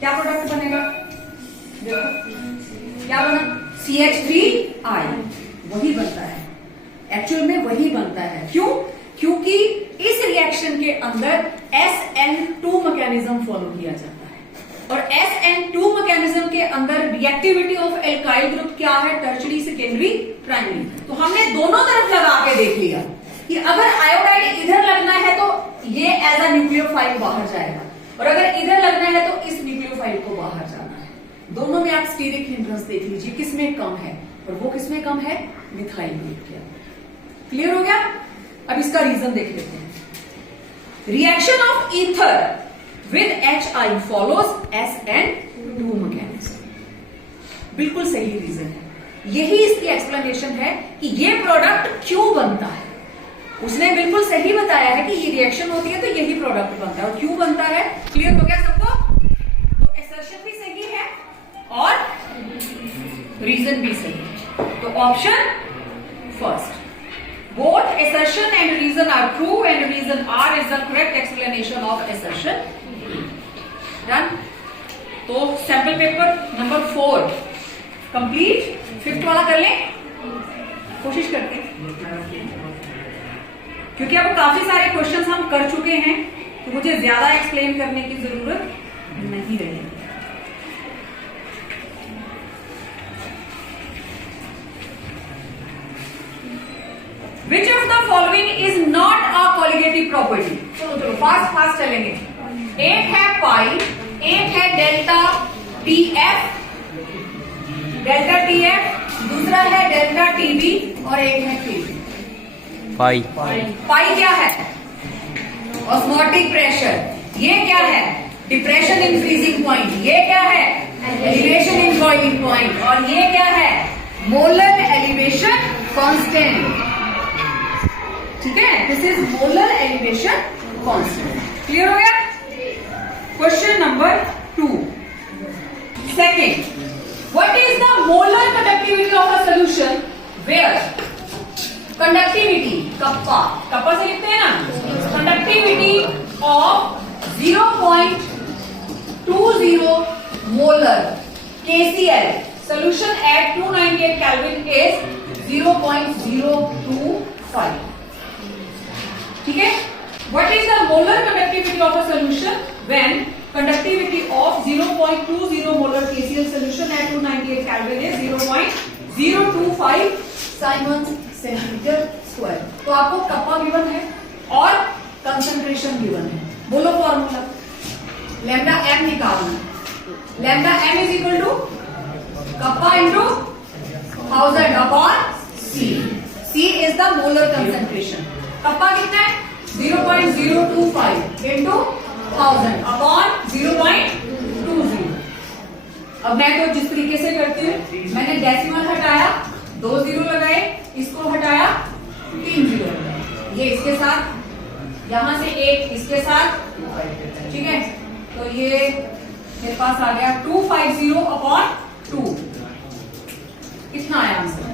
क्या प्रोडक्ट बनेगा, देखो क्या बना, CH3I, वही बनता है, एक्चुअल में वही बनता है। क्यों, क्योंकि इस रिएक्शन के अंदर SN2 मैकेनिज्म फॉलो किया जाता है, और SN2 मैकेनिज्म के अंदर रिएक्टिविटी ऑफ एल्काइल ग्रुप क्या है, टर्शरी, सेकेंडरी, प्राइमरी। तो हमने दोनों तरफ लगा के देख लिया कि अगर आयोडाइड इधर लगना है तो ये एज अ न्यूक्लियोफाइल बाहर जाएगा, और अगर इधर लगना है तो इस न्यूक्लियोफाइल को बाहर जाना है। दोनों में आप स्टीरिक हिंड्रेंस देख लीजिए, किसमें कम है, और वो किसमें कम है, मिथाइल ग्रुप के। क्लियर हो गया। अब इसका रीजन देख लेते हैं। Reaction of ether with HI follows SN2 mechanism, बिल्कुल सही रीजन है, यही इसकी एक्सप्लेनेशन है कि ये प्रोडक्ट क्यों बनता है। उसने बिल्कुल सही बताया है कि ये रिएक्शन होती है तो यही प्रोडक्ट बनता है, और क्यों बनता है। क्लियर हो गया सबको। तो एसर्शन भी सही है और रीजन भी सही है। तो option first, both assertion and reason are true and reason R is the correct explanation of assertion. Done. तो sample paper number 4 complete, 5th वाला कर लें, कोशिश करते हैं, क्योंकि अब काफी सारे क्वेश्चंस हम कर चुके हैं तो मुझे ज्यादा एक्सप्लेन करने की जरूरत नहीं रहेगी। Which of the following is not a colligative property? चलो चलो फास्ट फास्ट चलेंगे। एक है पाई, एक है डेल्टा TF, दूसरा है डेल्टा TB और एक है TB। पाई पाई क्या है, ऑस्मोटिक प्रेशर। ये क्या है, डिप्रेशन इन फ्रीजिंग पॉइंट। ये क्या है, एलिवेशन इन बॉइलिंग पॉइंट। और ये क्या है, मोलर एलिवेशन कांस्टेंट। ठीक है, this is molar elevation constant. Clear हो गया। Question number 2, second, what is the molar conductivity of a solution where conductivity, kappa, kappa से लिखते हैं ना, conductivity of 0.20 molar KCl solution at 298 Kelvin is 0.025. ठीक है। What is the molar conductivity of a solution when conductivity of 0.20 molar KCl solution at 298 Kelvin is 0.025 Siemens centimetre square. तो आपको kappa given है और कंसंट्रेशन गिवन है। बोलो formula, lambda m निकालना। Lambda m is equal to kappa into 1000 upon C। C is the molar concentration. Kappa कितना है, 0.025 into 1000 upon 0.20। अब मैं तो जिस तरीके से करती हूँ, मैंने डेसिमल हटाया, 2 जीरो लगाए, इसको हटाया, 3 जीरो लगाए, ये इसके साथ, यहां से एक इसके साथ। ठीक है, तो ये मेरे पास आ गया 250 अपॉन 2। कितना आया आंसर,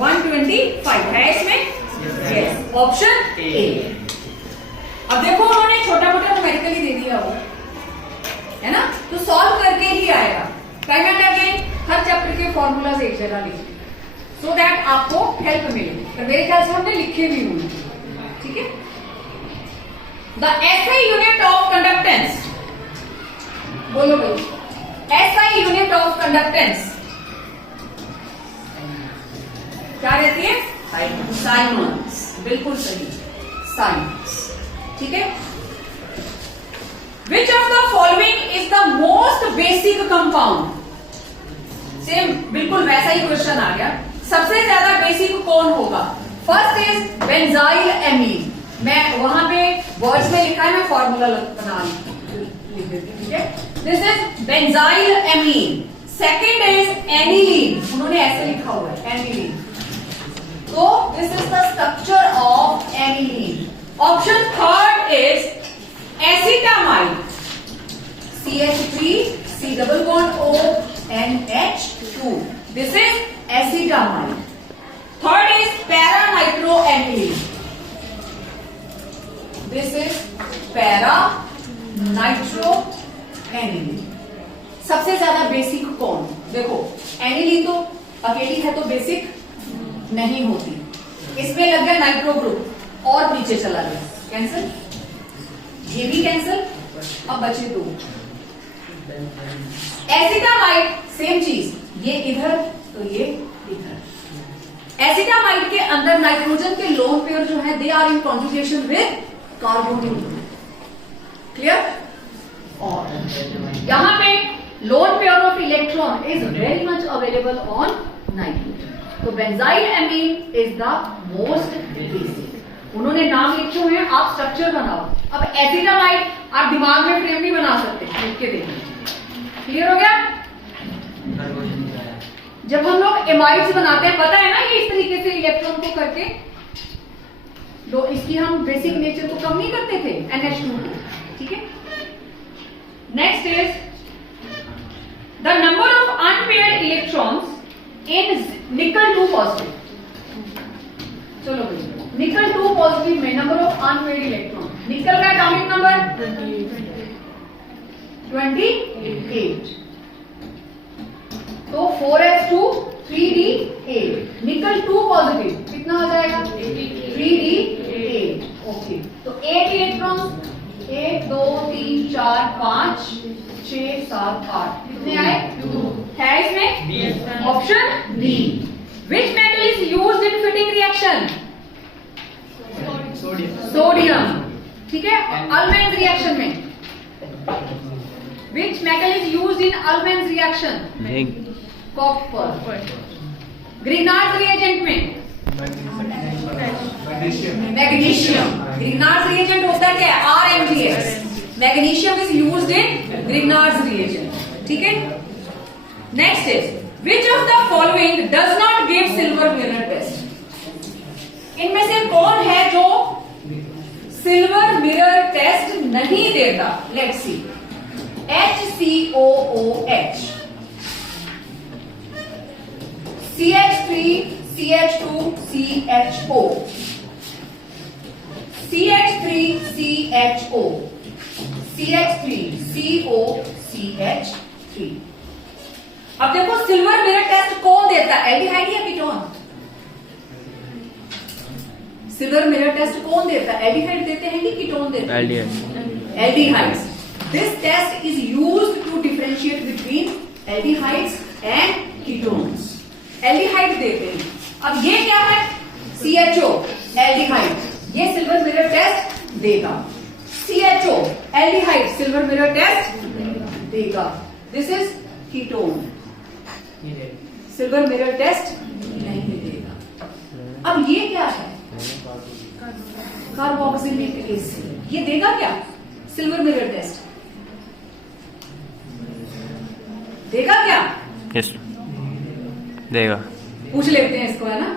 125 है इसमें। Yes, option A. अब देखो उन्होंने छोटा मोटा न्यूमेरिकली दे दिया वो, है ना, तो सॉल्व करके ही आएगा। Time and again her chapter के फॉर्मूलाज एक जगह लिखिए सो दैट आपको हेल्प मिले। तो मेरे ख्याल से हमने लिखे भी होंगे। ठीक है। The SI unit of conductivity बोलो भाई, SI यूनिट ऑफ कंडक्टेंस क्या रहती है? साइमन्स। बिल्कुल सही, साइमन्स। ठीक है। विच of the following is the most basic compound? Same बिल्कुल वैसा ही क्वेश्चन आ गया। सबसे ज्यादा बेसिक कौन होगा? First is benzyl amine. मैं वहां पे वर्ड्स में लिखा है, मैं फॉर्मूला बना लिख देती हूँ। ठीक है, this is benzyl amine. Second is aniline, उन्होंने ऐसे लिखा हुआ है एनिलीन। तो this is the structure of aniline. Option third is acetamide, CH3 C double bond O NH2. This is acetamide. Third is para-nitroaniline. This is para-nitroaniline. सबसे ज्यादा basic कौन? देखो एनिलीन तो अकेली है तो बेसिक नहीं होती, इसमें लग गया नाइट्रो ग्रुप और नीचे चला गया, कैंसिल, ये भी कैंसिल। अब बचे दो। एसिटामाइड सेम चीज, ये इधर तो ये इधर। एसिटामाइड के अंदर नाइट्रोजन के लोन पेयर जो है they are in conjugation with carbonyl group. Clear? और यहां पे lone pair of electron is very much available on nitrogen. तो benzyl amine is the most basic. उन्होंने नाम लिखे हुए हैं, आप स्ट्रक्चर बनाओ। अब एसिटामाइड आप दिमाग में फ्रेम नहीं बना सकते, लिख के देखिए। क्लियर हो गया? जब हम लोग एमाइड्स बनाते हैं, पता है ना, ये इस तरीके से इलेक्ट्रॉन को करके तो इसकी हम बेसिक नेचर को कम नहीं करते थे, NH2 को। ठीक है। Next is the number of unpaired electrons in निकल 2 पॉजिटिव। चलो भाई, निकल 2 पॉजिटिव में नंबर ऑफ अनपेयर्ड इलेक्ट्रॉन, निकल का एटॉमिक नंबर 28। तो 4s2 3d8। निकल 2 पॉजिटिव कितना हो जाएगा? 3d8। ओके, तो 8 इलेक्ट्रॉन्स, 1 2 3 4 5 6 7 8 कितने आए? 2 है इसमें option B. Which metal is used in fitting reaction? Sodium. ठीक है। अल्मेंस रिएक्शन में which metal is used in Ullmann's reaction? Copper. Grignard reagent में मैग्नीशियम। ग्रीनार्ड रिएजेंट होता है क्या? RMgS। Magnesium is used in Grignard reagent. ठीक है। Next is which of the following does not give silver mirror test? इनमें से कौन है जो सिल्वर मिरर टेस्ट नहीं देता? Let's see. HCOOH, CH3 CH2 CHO, CH3 CHO, CH3 CO CH3। अब देखो सिल्वर मिरर टेस्ट कौन देता है? एल्डिहाइड या कीटोन? सिल्वर मिरर टेस्ट कौन देता है? एल्डिहाइड देते हैं कि कीटोन देते हैं? Aldehydes. This test is used to differentiate between aldehydes and ketones. Aldehyde देते हैं। अब ये क्या है? CHO aldehyde, ये सिल्वर मिरर टेस्ट देगा। CHO aldehyde silver mirror test देगा। This is ketone, silver mirror test नहीं देगा। अब ये क्या है? कार्बोक्सिलिक एसिड, ये देगा क्या? सिल्वर मिरर टेस्ट देगा क्या? यस, देगा। पूछ लेते हैं इसको, है ना।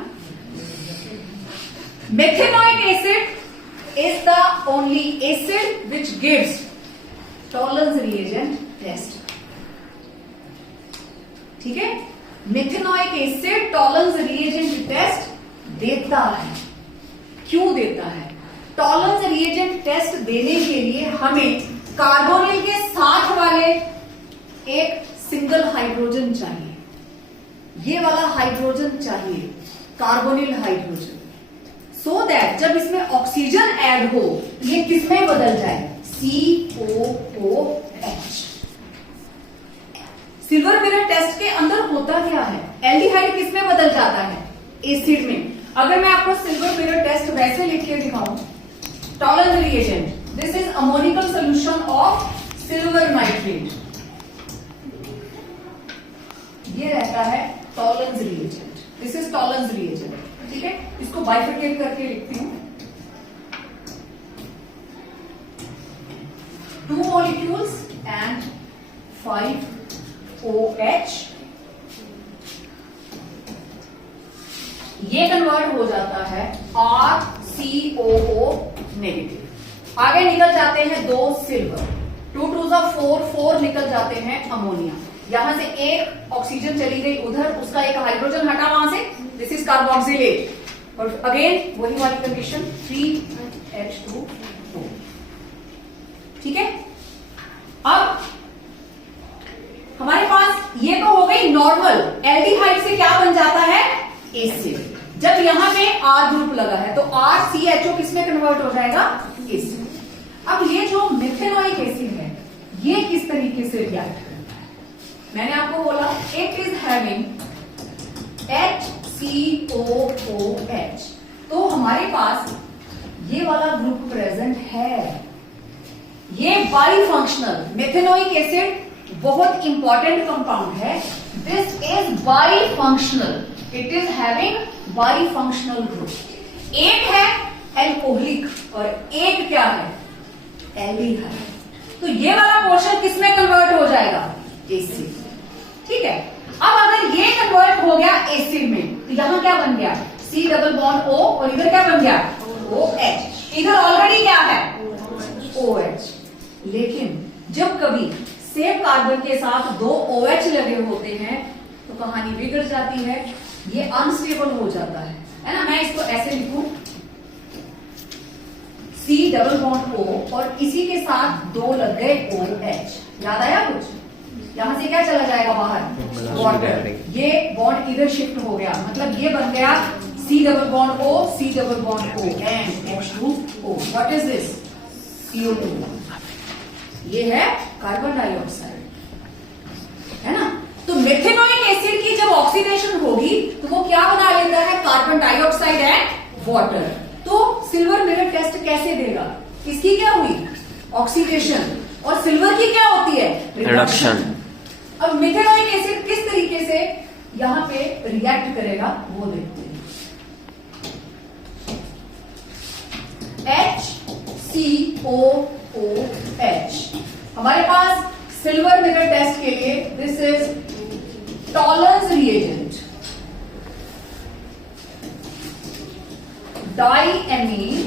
Methanoic acid is the only acid which gives Tollens reagent test. ठीक है। Methanoic acid Tollens reagent test देता है। क्यों देता है? टॉलरेंस रिएजेंट टेस्ट देने के लिए हमें कार्बोनिल के साथ वाले एक सिंगल हाइड्रोजन चाहिए, ये वाला हाइड्रोजन चाहिए, कार्बोनिल हाइड्रोजन, सो दैट जब इसमें ऑक्सीजन ऐड हो ये किसमें बदल जाए? COOH। होता क्या है, एल्डिहाइड किस में बदल जाता है, एसिड में। अगर मैं आपको सिल्वर मिरर टेस्ट वैसे लिख के दिखाऊं, tolerance reagent, this is ammoniacal solution of silver nitrate, ये रहता है tolerance reagent, this is tolerance reagent. ठीक है, इसको बाइफरकेट करके लिखती हूं, 2 molecules and 5 OH, ये कन्वर्ट हो जाता है RCOO नेगेटिव। आगे निकल जाते हैं 2 सिल्वर, 2 2 4, 4 निकल जाते हैं अमोनिया। यहां से एक ऑक्सीजन चली गई उधर, उसका एक हाइड्रोजन हटा वहां से, दिस इज कार्बोक्सिलेट। और अगेन वही वाली कंडीशन 3H2O। ठीक है, अब हमारे पास ये तो हो गई नॉर्मल, एल्डिहाइड से क्या बन जाता है, एसिड। जब यहां पे R ग्रुप लगा है तो RCHO किस में कन्वर्ट हो जाएगा, एसिड। अब ये जो मिथेनोइक एसिड है ये किस तरीके से रिएक्ट करता है, मैंने आपको बोला इट इज हैविंग HCOOH, तो हमारे पास ये वाला ग्रुप प्रेजेंट है। ये बाई फंक्शनल मेथेनोइक एसिड बहुत इंपॉर्टेंट कंपाउंड है, this is by functional, it is having by functional group. एक है एल्कोहलिक और एक क्या है, एल्डिहाइड। तो ये वाला पोर्शन किसमें कन्वर्ट हो जाएगा, एसिड। ठीक है, अब अगर ये कन्वर्ट हो गया एसिड में तो यहां क्या बन गया, C डबल बॉन्ड O, और इधर क्या बन गया, OH। इधर ऑलरेडी क्या है, OH। लेकिन जब कभी सेम कार्बन के साथ 2 OH लगे होते हैं तो कहानी बिगड़ जाती है, ये अनस्टेबल हो जाता है ना। मैं इसको ऐसे लिखूं, C डबल बॉन्ड O और इसी के साथ 2 लग गए OH, याद आया कुछ, यहां से क्या चला जाएगा बाहर, वाटर। ये बॉन्ड इधर शिफ्ट हो गया, मतलब ये बन गया C double bond O, C double bond O and H2O। What is this, CO2, ये है कार्बन डाइऑक्साइड, है ना। तो मेथेनोइक एसिड की जब ऑक्सीडेशन होगी तो वो क्या बना लेता है, कार्बन डाइऑक्साइड एंड वाटर। तो सिल्वर मिरर टेस्ट कैसे देगा, किसकी क्या हुई, ऑक्सीडेशन, और सिल्वर की क्या होती है, रिडक्शन। अब मेथेनोइक एसिड किस तरीके से यहां पे रिएक्ट करेगा वो देखते हैं। HCOOH, हमारे पास सिल्वर मिरर टेस्ट के लिए this is tolerance reagent, diamine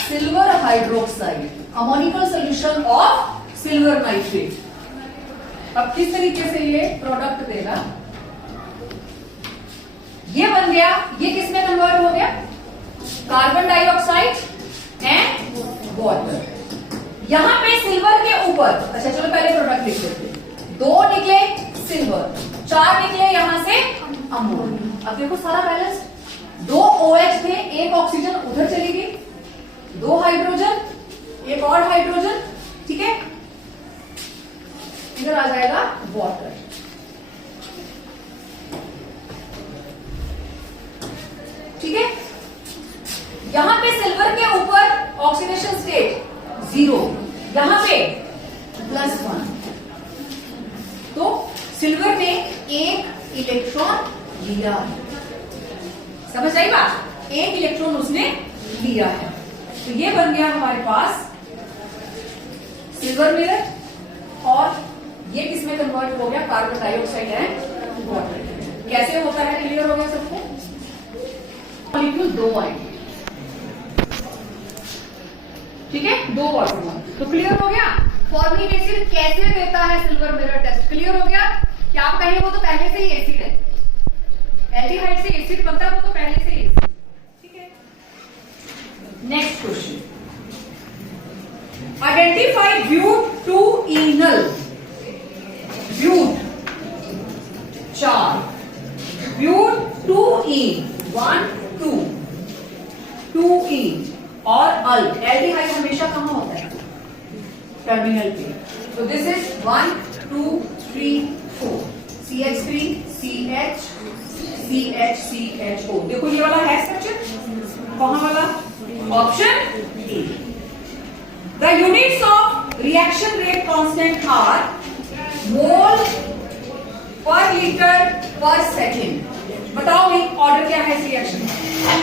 silver hydroxide, ammoniacal solution of silver nitrate. अब किस तरीके से ये प्रोडक्ट देगा, ये बन गया, ये किसमें कन्वर्ट हो गया, कार्बन डाइऑक्साइड एंड वाटर। यहां पे सिल्वर के ऊपर, अच्छा चलो पहले प्रोडक्ट लिख लेते हैं, 2 निकले सिल्वर, 4 निकले यहां से अमोनिया। अब देखो सारा बैलेंस, 2 OH थे, एक ऑक्सीजन उधर चली गई, 2 हाइड्रोजन, एक और हाइड्रोजन। ठीक है, इधर आ जाएगा वाटर। ठीक है, यहां पे सिल्वर के ऊपर ऑक्सीडेशन स्टेट 0, यहां पे +1, तो सिल्वर ने एक इलेक्ट्रॉन लिया है, समझ आई बात, एक इलेक्ट्रॉन उसने लिया है। तो ये बन गया हमारे पास सिल्वर मिरर, और ये किसमें कन्वर्ट हो गया, कार्बन डाइऑक्साइड एंड वाटर। कैसे होता है, क्लियर हो गया सबको, मॉलिक्यूल 2 आएंगे। ठीक है, 2 वाटर, तो क्लियर हो गया। फॉर्मिक एसिड कैसे देता है सिल्वर मिरर टेस्ट, क्लियर हो गया। क्या आप कहेंगे वो तो पहले से ही एसिड है, एल्डिहाइड से एसिड बनता है, वो तो पहले से ही एसिड। ठीक है, next question, identify bute two ynal, bute 4, bute 2 yne, 1 2 2 yne, और अल, एल्डिहाइड हमेशा कहां होता है, टर्मिनल पे। तो this is 1 2 3 4, CH3 CH CH CHO। देखो ये वाला है स्ट्रक्चर, कहां वाला? Option A. The units of reaction rate constant are mol per litre per second. बताओ भाई ऑर्डर क्या है इस रिएक्शन का?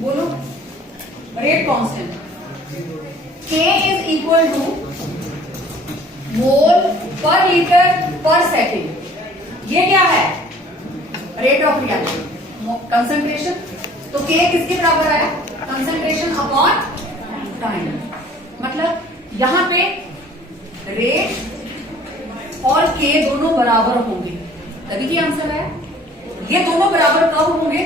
बोलो। Rate constant K is equal to mol per litre per second. ये क्या है? Rate of reaction. कंसंट्रेशन, तो K किसके बराबर आया? Concentration upon time. मतलब यहां पे रेट और K दोनों बराबर होंगे, तभी की आंसर है। ये दोनों बराबर कब होंगे?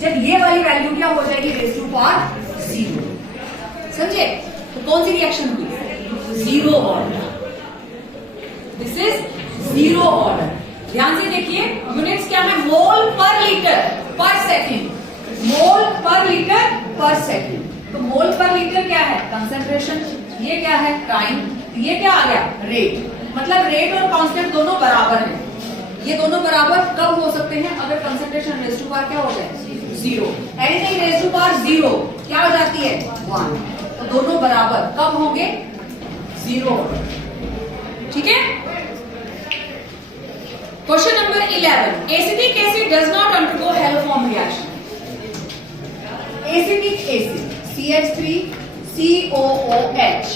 जब ये वाली वैल्यू क्या हो जाएगी? Raise to power 0। समझे? तो कौन सी रिएक्शन हुई? Zero order. This is zero order. ध्यान से देखिए, यूनिट्स क्या है? मोल पर लीटर पर सेकेंड। मोल पर लीटर पर सेकेंड। तो मोल पर लीटर क्या है? कंसंट्रेशन। ये क्या है? टाइम। ये क्या आ गया? रेट। मतलब रेट और कांस्टेंट दोनों बराबर हैं। ये दोनों बराबर कब हो सकते हैं? अगर कंसंट्रेशन रेज़ टू पावर क्या हो जाए? 0। एनीथिंग रेज़ टू पावर 0 क्या हो जाती है? 1। तो दोनों बराबर कब होंगे? 0। ठीक है। Question number 11। Acetic acid does not undergo haloform reaction. Acetic acid CH3 COOH।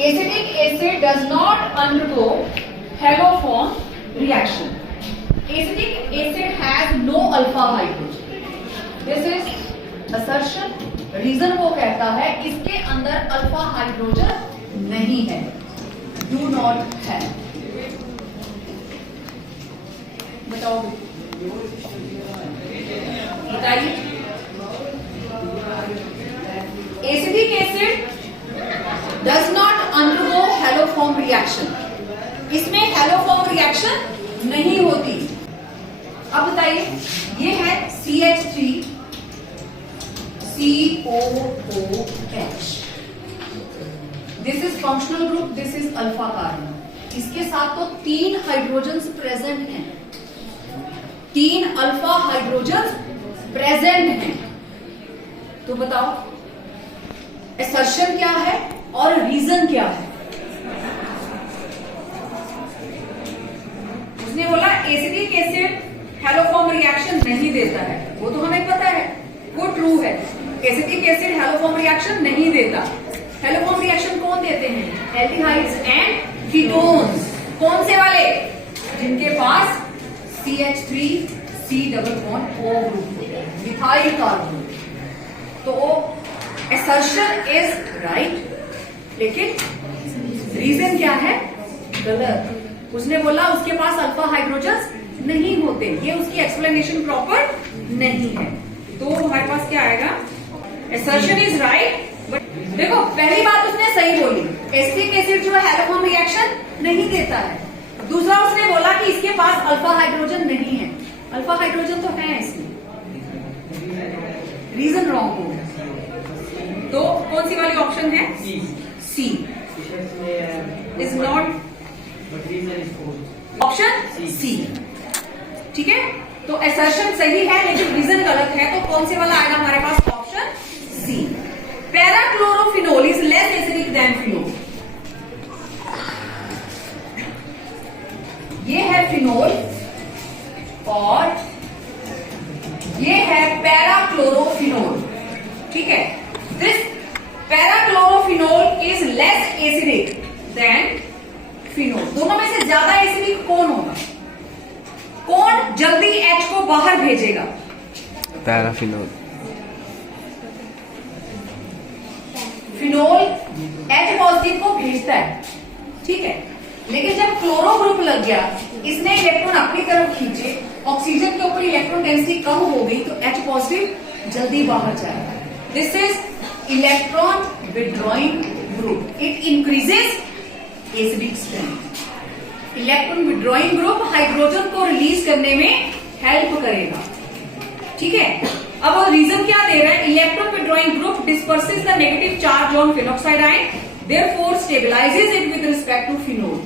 Acetic acid does not undergo haloform reaction. Acetic acid has no alpha hydrogen. This is assertion. Reason वो कहता है इसके अंदर अल्फा हाइड्रोजन नहीं है, do not है। बताओ, बताइए। Acetic acid does not undergo haloform reaction. इसमें हैलोफॉर्म रिएक्शन नहीं होती। अब बताइए, ये है CH3 COOH। This is functional group, this is alpha carbon. इसके साथ तो 3 हाइड्रोजन्स प्रेजेंट हैं, 3 अल्फा हाइड्रोजन्स प्रेजेंट हैं। तो बताओ असर्शन क्या है और रीजन क्या है? उसने बोला एसिटिक एसिड हैलोफॉर्म रिएक्शन नहीं देता है, वो तो हमें पता है, वो ट्रू है। एसिटिक एसिड हैलोफॉर्म रिएक्शन नहीं देता। हैलोफॉर्म रिएक्शन कौन देते हैं? Aldehydes and ketones. कौन से वाले? जिनके पास CH3 C double bond O group, methyl carbon. तो असर्शन इज राइट, लेकिन रीजन क्या है? गलत। उसने बोला उसके पास अल्फा हाइड्रोजन नहीं होते, ये उसकी एक्सप्लेनेशन प्रॉपर नहीं है। तो हमारे पास क्या आएगा? असर्शन इज राइट, बट देखो पहली बात उसने सही बोली, एसिटिक एसिड जो है हैलोफॉर्म रिएक्शन नहीं देता है। दूसरा उसने बोला कि इसके पास अल्फा हाइड्रोजन नहीं है। अल्फा हाइड्रोजन तो है इसमें, रीजन रॉन्ग हो गया। तो कौन सी वाली ऑप्शन है? सी इज नॉट, ऑप्शन सी। ठीक है, तो असर्शन सही है लेकिन रीजन गलत है। तो कौन से वाला आएगा हमारे पास? Option C. Parachlorophenol is less acidic than phenol. ये है फिनोल और ये है पैराक्लोरोफिनोल। ठीक है, this parachlorophenol is less acidic than phenol. दोनों में से ज्यादा एसिडिक कौन होगा? कौन जल्दी H को बाहर भेजेगा? पैराफिनोल। फिनोल H पॉजिटिव को भेजता है, ठीक है, लेकिन जब क्लोरो ग्रुप लग गया, इसने इलेक्ट्रॉन अपनी तरफ खींचे, ऑक्सीजन के ऊपर इलेक्ट्रॉन डेंसिटी कम हो गई, तो H पॉजिटिव जल्दी बाहर जाएगा। This is electron withdrawing group, it increases acidic strength. Electron withdrawing group hydrogen को रिलीज करने में हेल्प करेगा। ठीक है, अब वो रीजन क्या दे रहा है? Electron withdrawing group disperses the negative charge on phenoxide ion, therefore stabilises it with respect to phenol.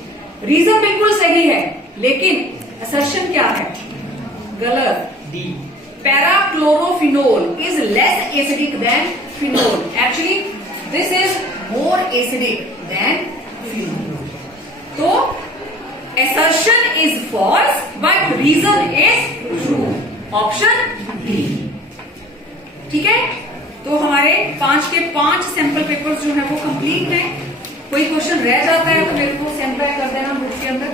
Reason बिल्कुल सही है, लेकिन असर्शन क्या है? गलत। D. Parachlorophenol is less acidic than phenol. Actually this is more acidic than phenol. तो assertion is false but reason is true। Option D. ठीक है, तो हमारे 5 के 5 सैंपल पेपर्स जो है वो कंप्लीट हैं। कोई क्वेश्चन रह जाता है तो मेरे को सेंड बैक कर देना बुक के अंदर।